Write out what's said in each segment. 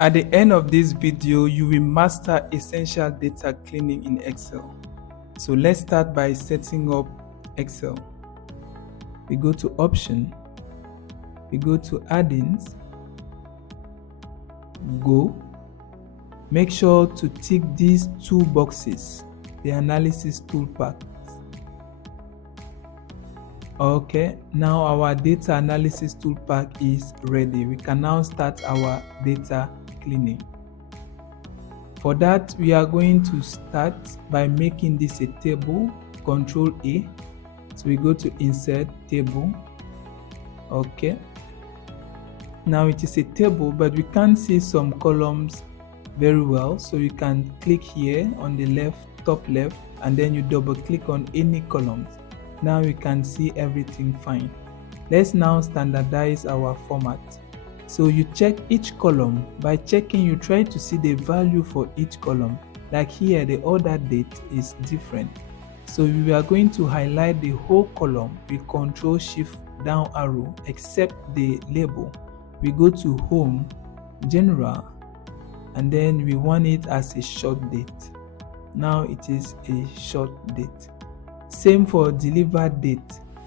At the end of this video, you will master essential data cleaning in Excel. So let's start by setting up Excel. We go to Option, we go to Add-ins, Go. Make sure to tick these two boxes, the Analysis Toolpath. Okay, now our data analysis toolpath is ready. We can now start our data cleaning. For that, we are going to start by making this a table, Control A. So we go to Insert Table. Okay. Now it is a table, but we can't see some columns very well. So you can click here on the top left, and then you double click on any columns. Now we can see everything fine. Let's now standardize our format. So you check each column. By checking, you try to see the value for each column. Like here, the order date is different. So we are going to highlight the whole column with Control Shift down arrow, except the label. We go to Home, General, and then we want it as a short date. Now it is a short date. Same for delivered date.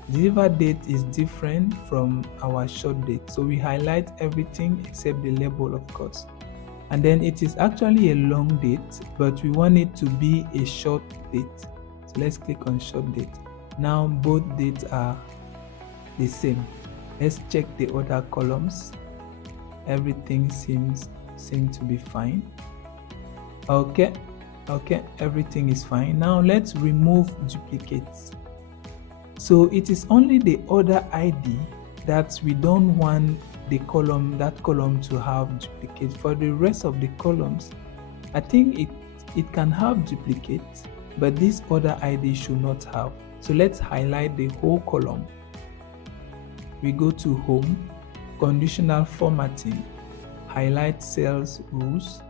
Delivered date is different from our short date. So we highlight everything except the label, of course. And then it is actually a long date, but we want it to be a short date. So let's click on short date. Now both dates are the same. Let's check the other columns. Everything seems to be fine. Okay, everything is fine. Now let's remove duplicates. So it is only the order ID that we don't want that column to have duplicate. For the rest of the columns, I think it can have duplicates, but this order ID should not have. So let's highlight the whole column. We go to Home, Conditional Formatting, highlight Cells Rules.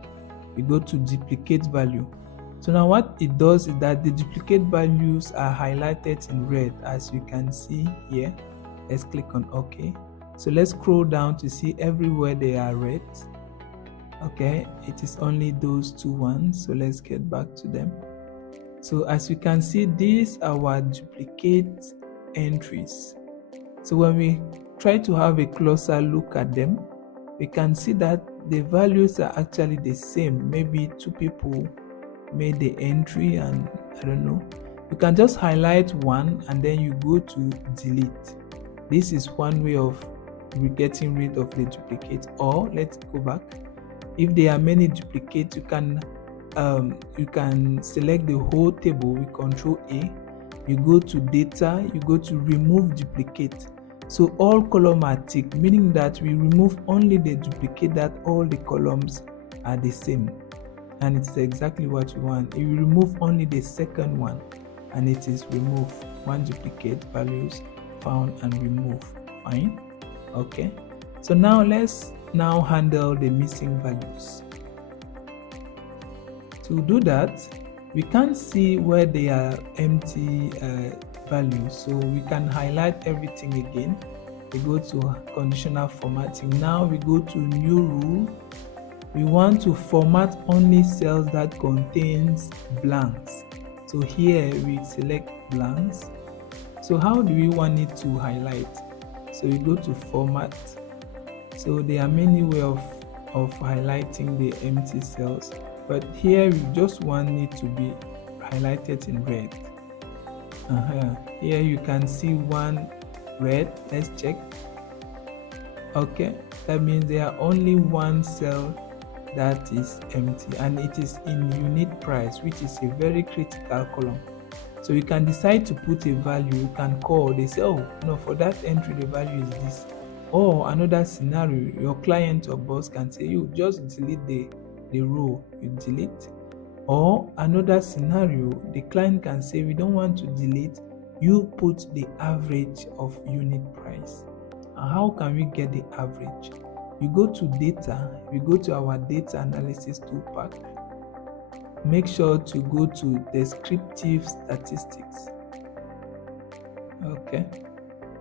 We go to Duplicate Value. So now what it does is that the duplicate values are highlighted in red, as you can see here. Let's click on OK. So let's scroll down to see everywhere they are red. Okay, it is only those two ones. So let's get back to them. So as you can see, these are our duplicate entries. So when we try to have a closer look at them, we can see that the values are actually the same. Maybe two people made the entry, and I don't know. You can just highlight one and then you go to delete. This is one way of getting rid of the duplicate. Or let's go back. If there are many duplicates, you can select the whole table with Control A. You go to Data, you go to Remove Duplicate. So all columns are ticked, meaning that we remove only the duplicate that all the columns are the same. And it's exactly what we want. If we remove only the second one, and it is remove one duplicate, values found and remove. Fine. Okay. So now let's handle the missing values. To do that, we can't see where they are empty values, so we can highlight everything again. We go to Conditional Formatting. Now we go to New Rule. We want to format only cells that contains blanks. So here we select blanks. So how do we want it to highlight? So we go to Format. So there are many ways of highlighting the empty cells, but here we just want it to be highlighted in red. Here you can see one red. Let's check. Okay, that means there are only one cell that is empty, and it is in unit price, which is a very critical column. So you can decide to put a value. You can call, they say, oh no, for that entry the value is this. Or another scenario, your client or boss can say, you just delete the row, you delete. Or another scenario, the client can say, we don't want to delete, you put the average of unit price. And how can we get the average? You go to Data, we go to our Data Analysis Toolpath. Make sure to go to Descriptive Statistics. Okay.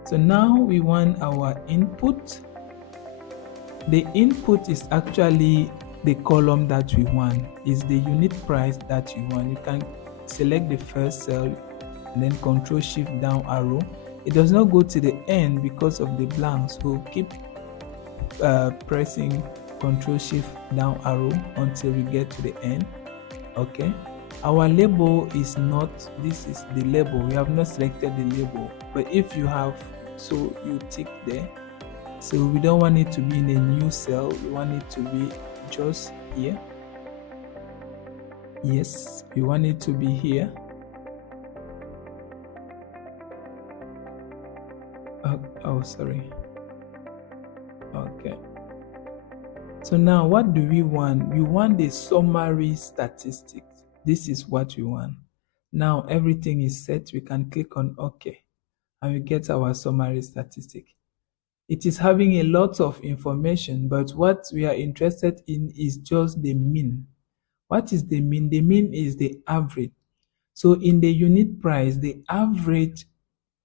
So now we want our input. The input is actually the column that we want. Is the unit price that you want. You can select the first cell and then control shift down arrow. It does not go to the end because of the blank, so keep pressing control shift down arrow until we get to the end. Okay, our label is not, this is the label, we have not selected the label, but if you have, so you tick there. So we don't want it to be in a new cell, we want it to be just here. Yes, we want it to be here. Oh, sorry. Okay, so now what do we want? We want the summary statistics. This is what we want. Now everything is set. We can click on OK and we get our summary statistic. It is having a lot of information, but what we are interested in is just the mean. What is the mean? The mean is the average. So in the unit price, the average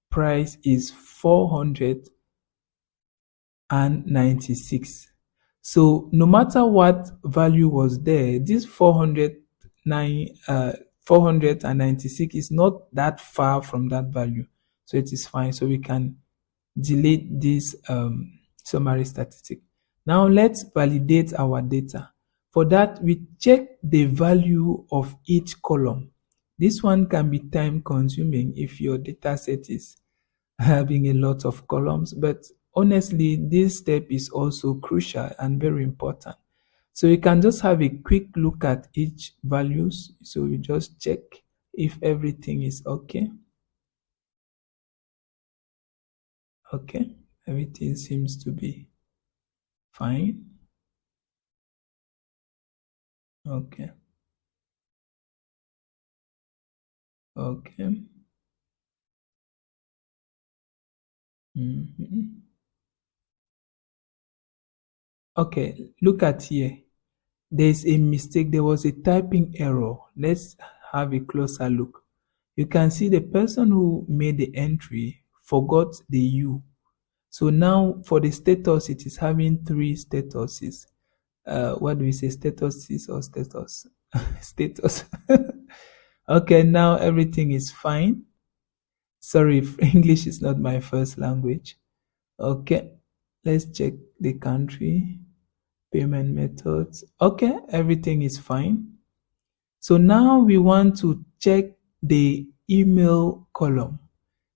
price is 496. So no matter what value was there, this 496 is not that far from that value. So it is fine. So we can delete this summary statistic. Now let's validate our data. For that, we check the value of each column. This one can be time consuming if your data set is having a lot of columns, but honestly, this step is also crucial and very important. So you can just have a quick look at each values. So we just check if everything is okay. Okay, everything seems to be fine. Okay. Okay. Mhm. Okay, look at here. There's a mistake. There was a typing error. Let's have a closer look. You can see the person who made the entry forgot the U. So now for the status, it is having three statuses. What do we say? Statuses or status? Status. Okay, now everything is fine. Sorry if English is not my first language. Okay, let's check the country, payment methods. Okay, everything is fine. So now we want to check the email column.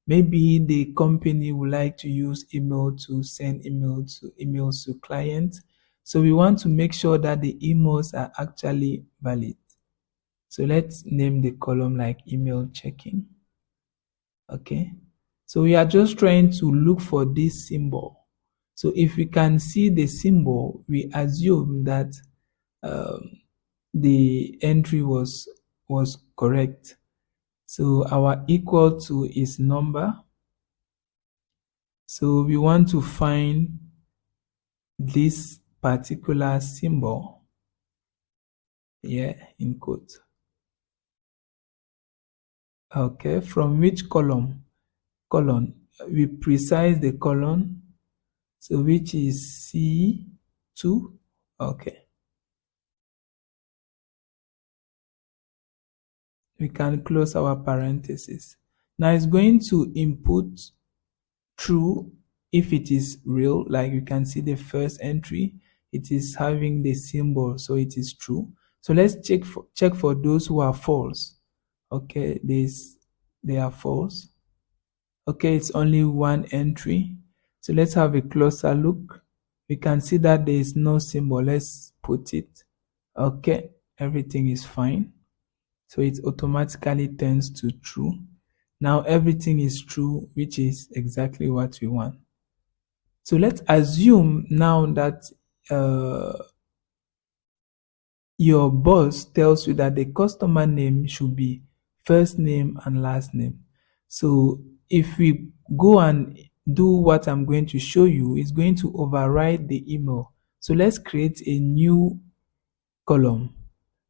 Maybe the company would like to use email to send emails to clients. So we want to make sure that the emails are actually valid. So let's name the column like email checking. Okay, so we are just trying to look for this symbol. So if we can see the symbol, we assume that the entry was correct. So our equal to is number. So we want to find this particular symbol here in quote. Okay, from which column? We precise the column, so which is C2. Okay, we can close our parenthesis. Now it's going to input true if it is real. Like you can see the first entry, it is having the symbol, so it is true. So let's check for those who are false. Okay, they are false. Okay, it's only one entry. So let's have a closer look. We can see that there is no symbol. Let's put it. Okay, everything is fine. So it automatically turns to true. Now everything is true, which is exactly what we want. So let's assume now that your boss tells you that the customer name should be first name and last name. So if we go and do what I'm going to show you, it's going to override the email. So let's create a new column.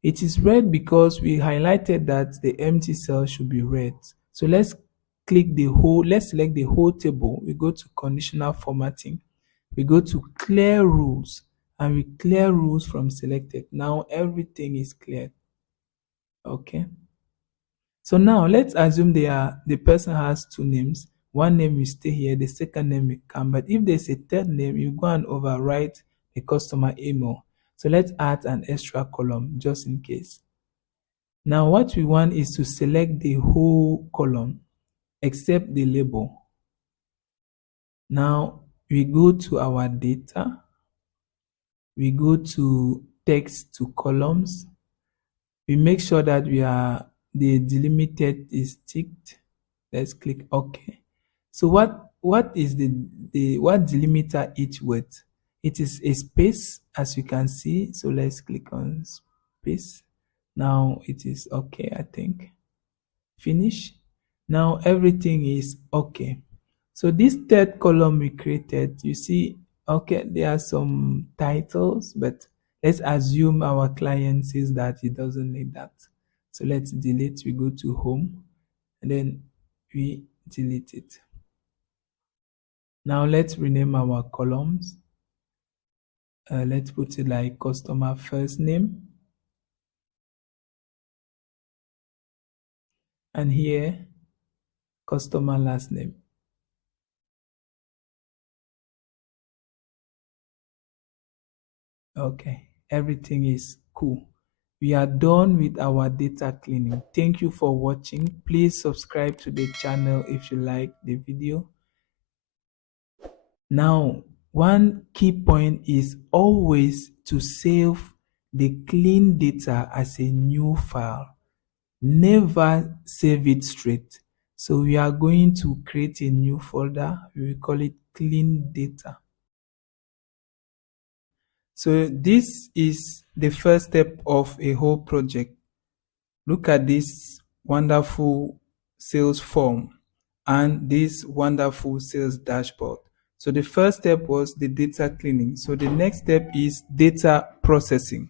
It is red because we highlighted that the empty cell should be red. So let's select the whole table. We go to conditional formatting. We go to clear rules and we clear rules from selected. Now everything is cleared. Okay. So now let's assume the person has two names. One name will stay here, the second name will come. But if there's a third name, you go and overwrite the customer email. So let's add an extra column just in case. Now what we want is to select the whole column except the label. Now we go to our data. We go to text to columns. We make sure that the delimited is ticked. Let's click OK. So what is what delimiter each word? It is a space, as you can see. So let's click on space. Now it is OK, I think. Finish. Now everything is OK. So this third column we created, you see, okay, there are some titles, but let's assume our client says that he doesn't need that. So let's delete. We go to home and then we delete it. Now let's rename our columns. Let's put it like customer first name. And here, customer last name. Okay, everything is cool. We are done with our data cleaning. Thank you for watching. Please subscribe to the channel if you like the video. Now, one key point is always to save the clean data as a new file. Never save it straight. So we are going to create a new folder. We will call it clean data. So this is the first step of a whole project. Look at this wonderful sales form and this wonderful sales dashboard. So the first step was the data cleaning. So the next step is data processing.